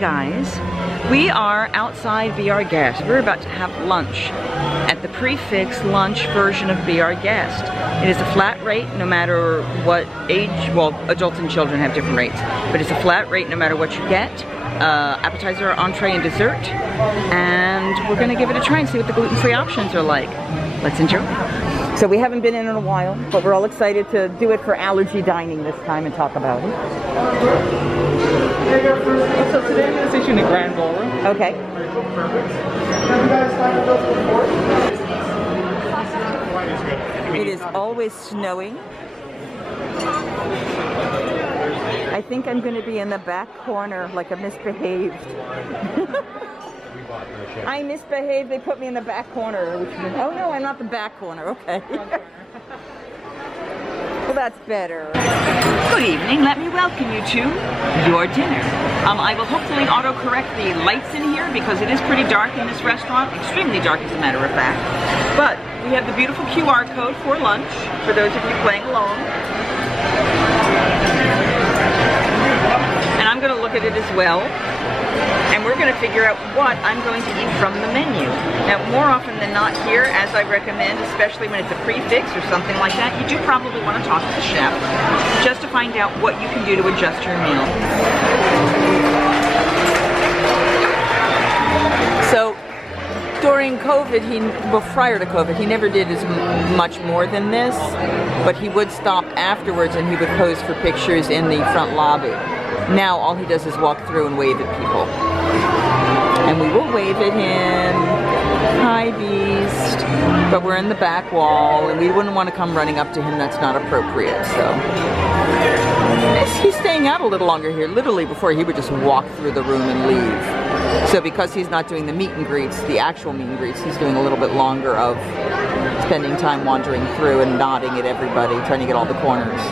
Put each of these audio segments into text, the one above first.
guys, we are outside Be Our Guest. We're about to have lunch at the Prix Fixe lunch version of Be Our Guest. It is a flat rate no matter what age, well, adults and children have different rates, but it's a flat rate no matter what you get. Appetizer, entree, and dessert. And we're gonna give it a try and see what the gluten-free options are like. Let's enjoy. So we haven't been in a while, but we're all excited to do it for allergy dining this time and talk about it. So today I'm going to sit you in the grand ballroom. Okay. It is always snowing. I think I'm going to be in the back corner like a misbehaved. I misbehaved. They put me in the back corner. Which means, oh no, I'm not the back corner. Okay. Well, that's better. Good evening. Let me welcome you to your dinner. I will hopefully autocorrect the lights in here because it is pretty dark in this restaurant. Extremely dark, as a matter of fact. But we have the beautiful QR code for lunch for those of you playing along. And I'm going to look at it as well. And we're going to figure out what I'm going to eat from the menu. Now, more often than not here, as I recommend, especially when it's a Prix Fixe or something like that, you do probably want to talk to the chef just to find out what you can do to adjust your meal. So, during COVID, prior to COVID, he never did as much more than this, but he would stop afterwards and he would pose for pictures in the front lobby. Now all he does is walk through and wave at people. And we will wave at him. Hi, Beast. But we're in the back wall and we wouldn't want to come running up to him. That's not appropriate. So he's staying out a little longer here. Literally before he would just walk through the room and leave. So because he's not doing the meet and greets, the actual meet and greets, he's doing a little bit longer of spending time wandering through and nodding at everybody, trying to get all the corners.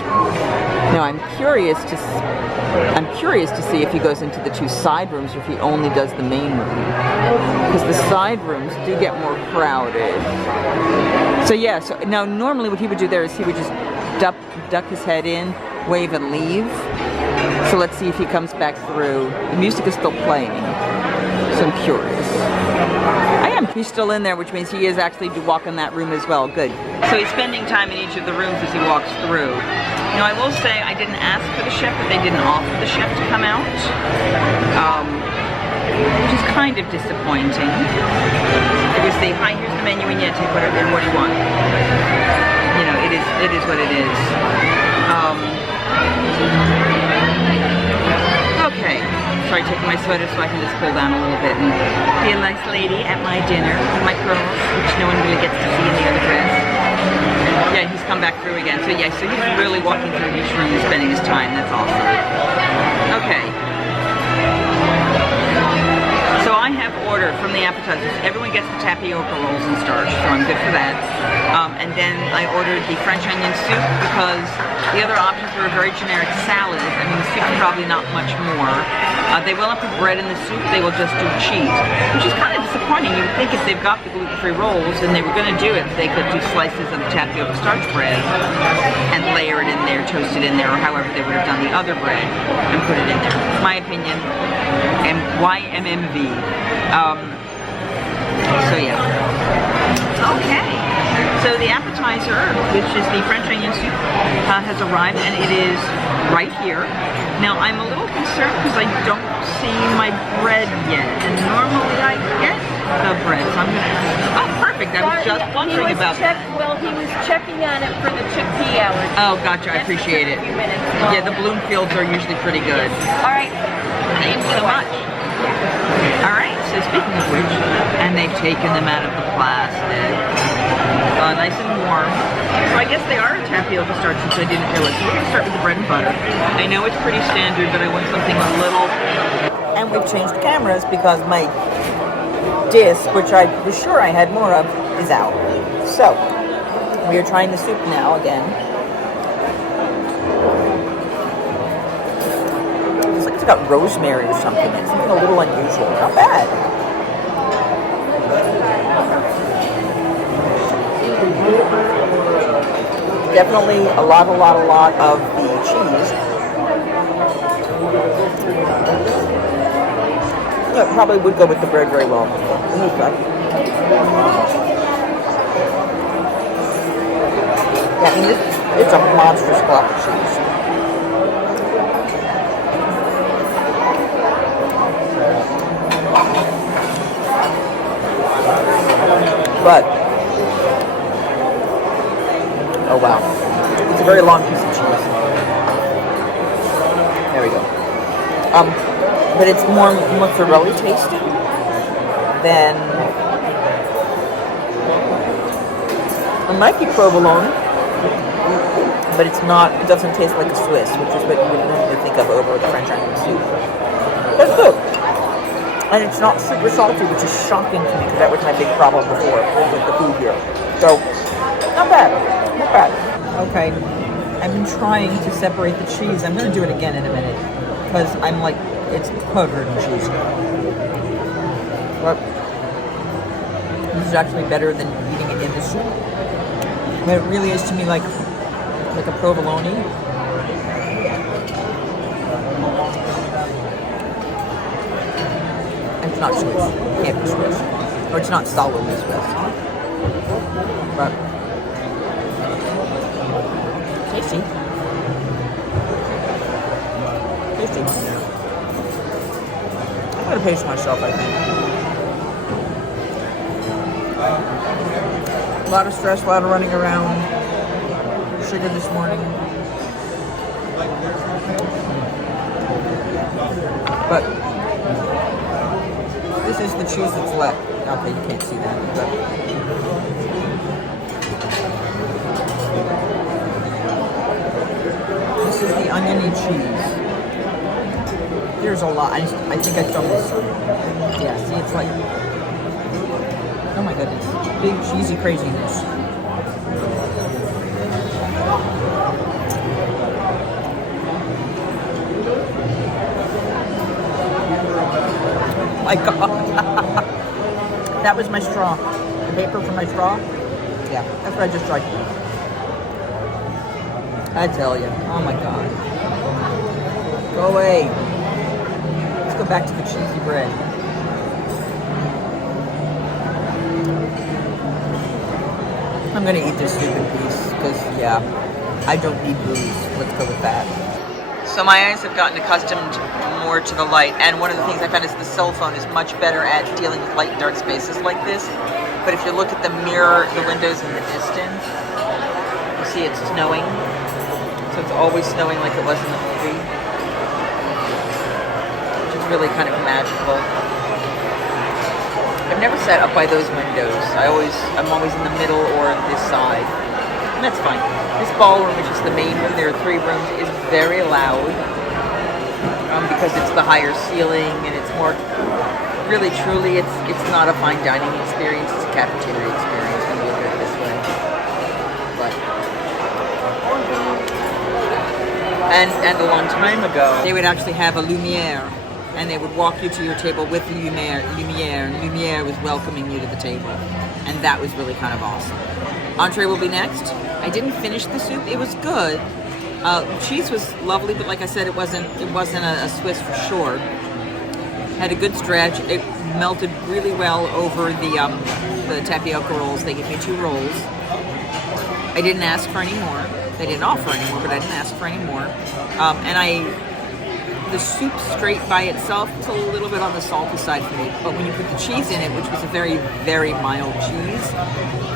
Now I'm curious to see if he goes into the two side rooms or if he only does the main room. Because the side rooms do get more crowded. So yeah, so now normally what he would do there is he would just duck his head in, wave and leave. So let's see if he comes back through. The music is still playing, so I'm curious. He's still in there, which means he is actually walking that room as well. Good. So he's spending time in each of the rooms as he walks through. Now I will say I didn't ask for the chef, but they didn't offer the chef to come out, which is kind of disappointing. It was the, hi, here's the menu, and yeah, take whatever, what do you want? You know, it is what it is. Okay. Sorry, taking my sweater so I can just pull down a little bit and be a nice lady at my dinner with my curls, which no one really gets to see in the other dress. Yeah, he's come back through again. So yeah, so he's really walking through each room and spending his time. That's awesome. Okay. So I have ordered from the appetizers. Everyone gets the tapioca rolls and starch, so I'm good for that. And then I ordered the French onion soup because the other options were a very generic salad. I mean, the soup's probably not much more. They will not put bread in the soup, they will just do cheese, which is kind of disappointing. You would think if they've got the gluten-free rolls and they were going to do it, they could do slices of the tapioca starch bread and layer it in there, toast it in there, or however they would have done the other bread and put it in there. My opinion, YMMV. So yeah. Okay. So the appetizer, which is the French onion soup, has arrived and it is right here. Now I'm a little concerned because I don't see my bread yet, and normally I get the bread, so I'm gonna, oh perfect, I was just wondering about that. Well, he was checking on it for the chickpea allergy. Oh, gotcha, I appreciate it. Yeah, the bloom fields are usually pretty good. Alright. Thanks so much. Alright, so speaking of which, and they've taken them out of the plastic. Nice and warm. So I guess they are tapioca starch, which I didn't realize. So we're going to start with the bread and butter. I know it's pretty standard, but I want something a little... And we've changed cameras because my disc, which I was sure I had more of, is out. So, we are trying the soup now again. It's like it's got rosemary or something. It's something a little unusual. Not bad. Definitely a lot of the cheese. It probably would go with the bread very well. Yeah, I mean, it's a monstrous block of cheese. But, oh wow, it's a very long piece of cheese. There we go. But it's more mozzarella tasting than, it might be provolone, but it's not, it doesn't taste like a Swiss, which is what you would normally think of over the French onion soup. That's good. And it's not super salty, which is shocking to me, because that was my big problem before with the food here. So, not bad. Not bad. Okay, I've been trying to separate the cheese. I'm going to do it again in a minute, because I'm like, it's covered in cheese. But this is actually better than eating it in the soup. But it really is to me like a provolone. It's not Swiss. It can't be Swiss. Or it's not solidly Swiss. But tasty. Tasty. I'm gonna pace myself, I think. A lot of stress, a lot of running around. Sugar this morning. But this is the cheese that's left. Not that you can't see that, but this is the oniony cheese. There's a lot. I think I saw this. Yeah, see, it's like, oh my goodness, big cheesy craziness. My God. That was my straw. The paper from my straw? Yeah, that's what I just tried. I tell you. Oh my God. Go away. Let's go back to the cheesy bread. I'm gonna eat this stupid piece because, yeah, I don't need booze. Let's go with that. So my eyes have gotten accustomed more to the light, and one of the things I found is the cell phone is much better at dealing with light and dark spaces like this. But if you look at the mirror, the windows in the distance, you see it's snowing. So it's always snowing like it was in the movie, which is really kind of magical. I've never sat up by those windows. I'm always in the middle or this side, and that's fine. This ballroom, which is the main room, there are 3 rooms, is very loud because it's the higher ceiling and it's more, really truly, it's not a fine dining experience, it's a cafeteria experience when you look at it this way. But, and a long time ago, they would actually have a lumiere, and they would walk you to your table with the lumiere, and lumiere was welcoming you to the table, and that was really kind of awesome. Entree will be next. I didn't finish the soup. It was good. Cheese was lovely, but like I said, it wasn't a Swiss for sure. Had a good stretch. It melted really well over the tapioca rolls. They gave me 2 rolls. I didn't ask for any more. They didn't offer any more, but I didn't ask for any more. The soup straight by itself, it's a little bit on the salty side for me. But when you put the cheese in it, which was a very, very mild cheese,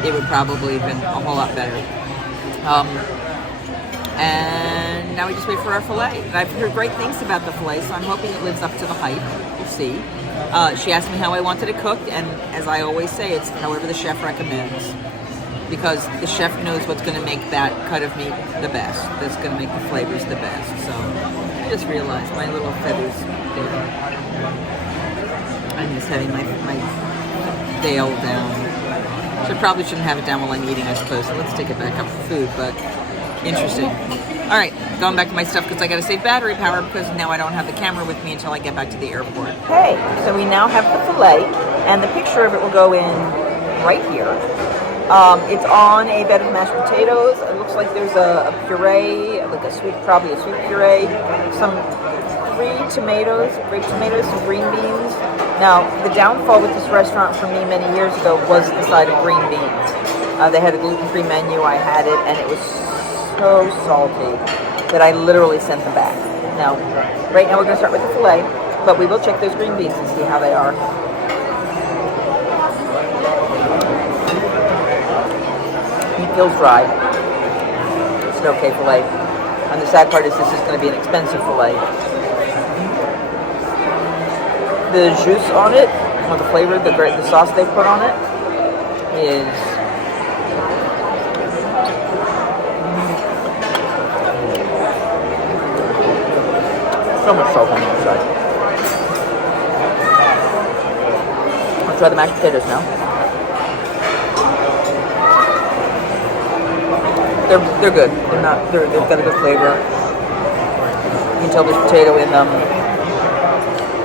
it would probably have been a whole lot better. And now we just wait for our filet. And I've heard great things about the filet, so I'm hoping it lives up to the hype. We'll see. She asked me how I wanted it cooked, and as I always say, it's however the chef recommends. Because the chef knows what's going to make that cut of meat the best. That's going to make the flavors the best. So I just realized my little feathers there. I'm just having my veil down. So I probably shouldn't have it down while I'm eating, I suppose. So let's take it back up for food, but interesting. All right, going back to my stuff because I got to save battery power because now I don't have the camera with me until I get back to the airport. Okay, so we now have the filet, and the picture of it will go in right here. It's on a bed of mashed potatoes. It looks like there's a puree, like probably a sweet puree, some 3 tomatoes, grape tomatoes, some green beans. Now, the downfall with this restaurant for me many years ago was the side of green beans. They had a gluten-free menu. I had it, and it was so salty that I literally sent them back. Now, right now we're going to start with the filet, but we will check those green beans and see how they are. It feels dry. It's an okay filet. And the sad part is this is going to be an expensive filet. The juice on it, or the flavor, the sauce they put on it, is so much salt on the inside. I'll try the mashed potatoes now. They're good. They've got a good flavor. You can tell there's potato in them.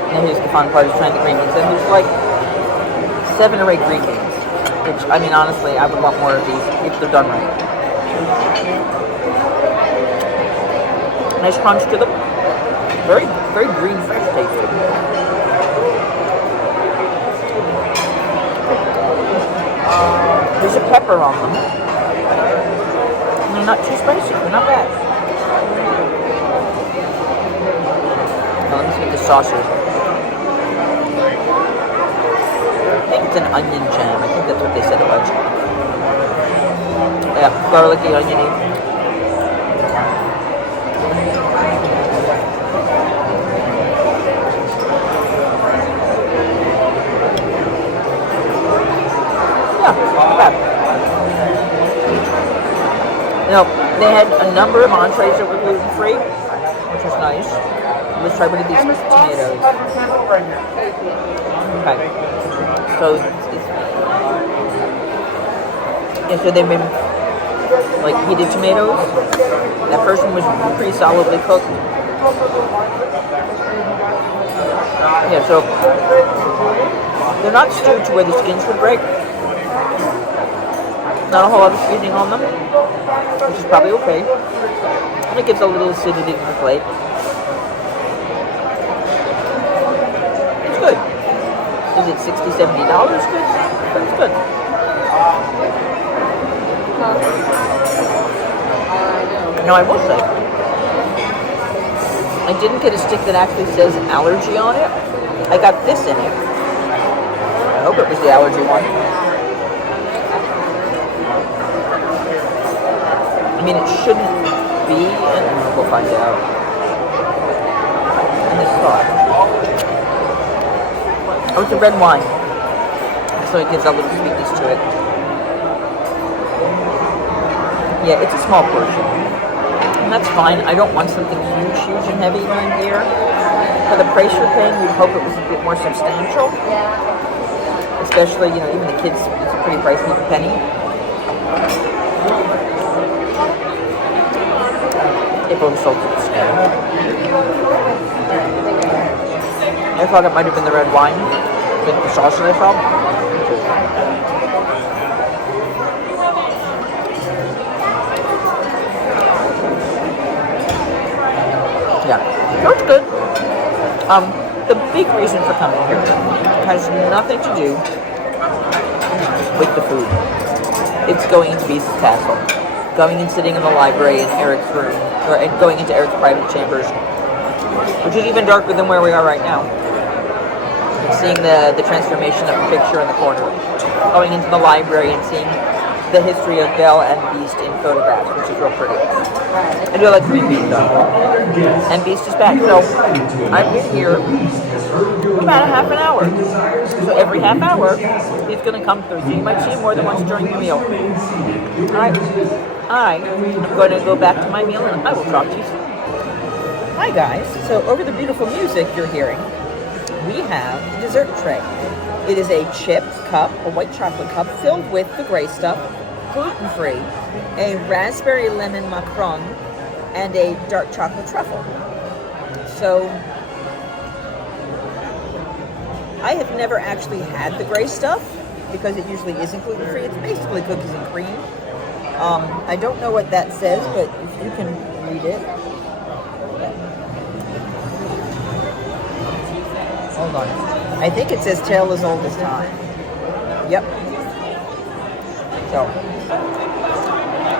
And here's the fun part, is trying the green beans. And there's like 7 or 8 green beans. Which, I mean, honestly, I would want more of these if they're done right. Nice crunch to them. Very, very green, fresh tasting. There's a pepper on them. And they're not too spicy. They're not bad. Now let me see what the sauce is. I think it's an onion jam. I think that's what they said it was. Yeah, garlicky, oniony. Now, they had a number of entrees that were gluten-free, which was nice. Let's try one of these tomatoes. Okay. So they've been like heated tomatoes. That first one was pretty solidly cooked. Yeah, so they're not stewed to where the skins would break. Not a whole lot of seasoning on them, which is probably okay. And it gives a little acidity to the plate. It's good. Is it $60, $70 good? But it's good. Now I will say, I didn't get a stick that actually says allergy on it. I got this in it. I hope it was the allergy one. I mean, it shouldn't be, and we'll find out. And this sauce. Oh, it's a red wine. So it gives a little sweetness to it. Yeah, it's a small portion. And that's fine. I don't want something huge, huge and heavy when I'm here. For the price you're paying, you'd hope it was a bit more substantial. Especially, you know, even the kids, it's a pretty pricey penny. If it was sold to the scale. I thought it might have been the red wine with the sauce that I saw. Yeah, so it's good. The big reason for coming here has nothing to do with the food. It's going into Beast's Castle. Going and sitting in the library in Eric's room, or going into Eric's private chambers, which is even darker than where we are right now. And seeing the transformation of the picture in the corner. Going into the library and seeing the history of Belle and Beast in photographs, which is real pretty. I do like Green Beast though. And Beast is back. So I've been here about a half an hour. So every half hour, he's going to come through. So you might see him more than once during the meal. Alright. I'm going to go back to my meal and I will talk to you soon. Hi guys. So over the beautiful music you're hearing, we have a dessert tray. It is a chip cup, a white chocolate cup filled with the gray stuff, gluten-free, a raspberry lemon macaron, and a dark chocolate truffle. So I have never actually had the gray stuff because it usually isn't gluten-free. It's basically cookies and cream. I don't know what that says, but if you can read it. Hold on. I think it says tale as old as time. Yep. So,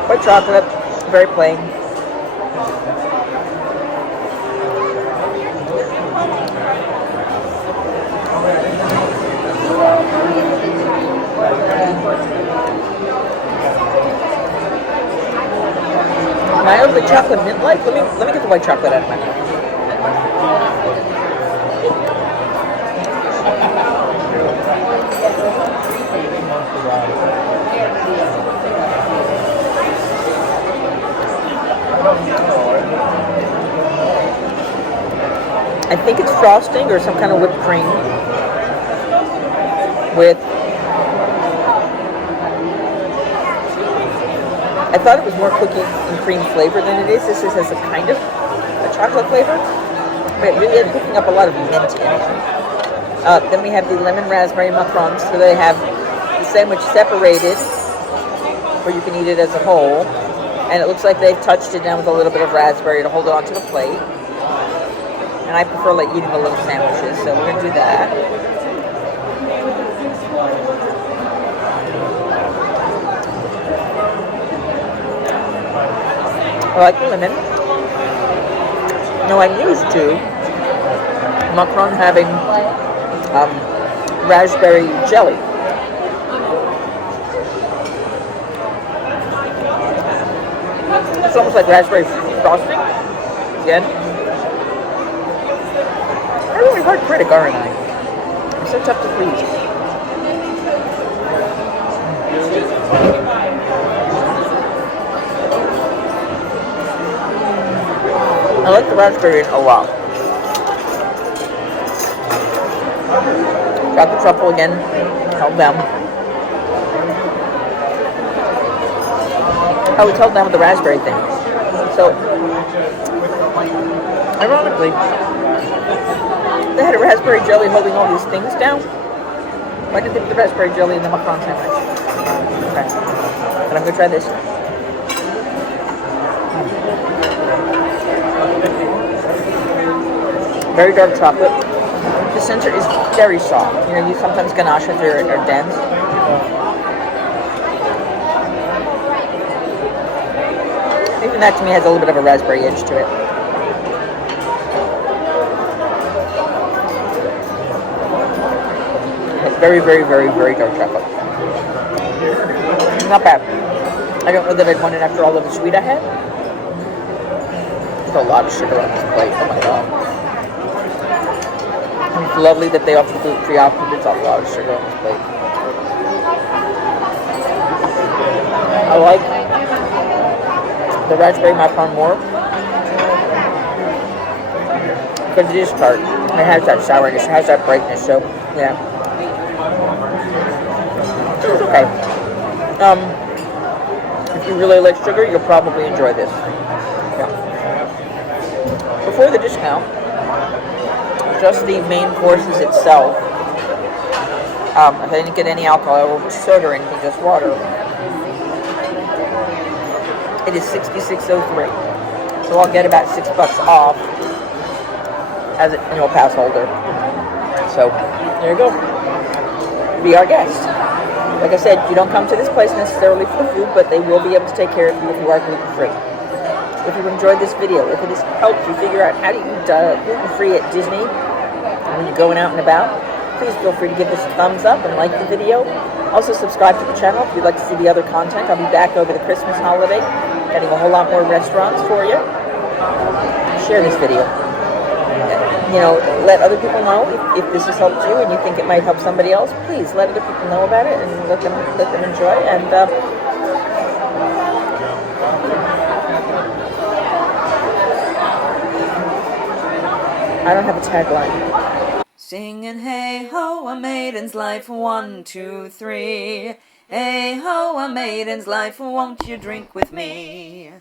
white chocolate, very plain. Mildly chocolate mint-like. Let me get the white chocolate out of my mouth. I think it's frosting or some kind of whipped cream with. I thought it was more cookie and cream flavor than it is. This has a kind of a chocolate flavor, but it really is picking up a lot of mint in it. Then we have the lemon raspberry muffins. So they have the sandwich separated, where you can eat it as a whole. And it looks like they've touched it down with a little bit of raspberry to hold it onto the plate. And I prefer like eating the little sandwiches, so we're going to do that. I like the lemon. Now I'm used to macaron having raspberry jelly. It's almost like raspberry frosting. Again. I'm a really hard critic, aren't I? I'm so tough to please. I like the raspberry a lot. Got the truffle again, held down. Oh, it's held down with the raspberry thing. So, ironically, they had a raspberry jelly holding all these things down. Why did they put the raspberry jelly in the macaron sandwich? Okay. But I'm going to try this. Very dark chocolate. The center is very soft. You know, you sometimes ganaches are dense. Even that to me has a little bit of a raspberry edge to it. It's very, very, very, very dark chocolate. Not bad. I don't know that I'd want it after all of the sweet I had. There's a lot of sugar on this plate. Oh my god. It's lovely that they offer the gluten-free option, but it's a lot of sugar on this plate. I like the raspberry macaron more because it is tart. It has that sourness, it has that brightness, so yeah. It's okay. If you really like sugar, you'll probably enjoy this. Yeah. Before the discount, just the main courses itself. If I didn't get any alcohol or soda or anything, just water. It is $66.03. So I'll get about $6 off as an annual pass holder. So there you go. Be our guest. Like I said, you don't come to this place necessarily for the food, but they will be able to take care of you if you are gluten-free. If you enjoyed this video, if it has helped you figure out how to eat gluten-free at Disney when you're going out and about, please feel free to give this a thumbs up and like the video. Also subscribe to the channel if you'd like to see the other content. I'll be back over the Christmas holiday, getting a whole lot more restaurants for you. Share this video. You know, let other people know if this has helped you and you think it might help somebody else. Please let other people know about it and let them enjoy. And I don't have a tagline. Singing hey ho, a maiden's life, 1, 2, 3. Hey ho, a maiden's life, won't you drink with me?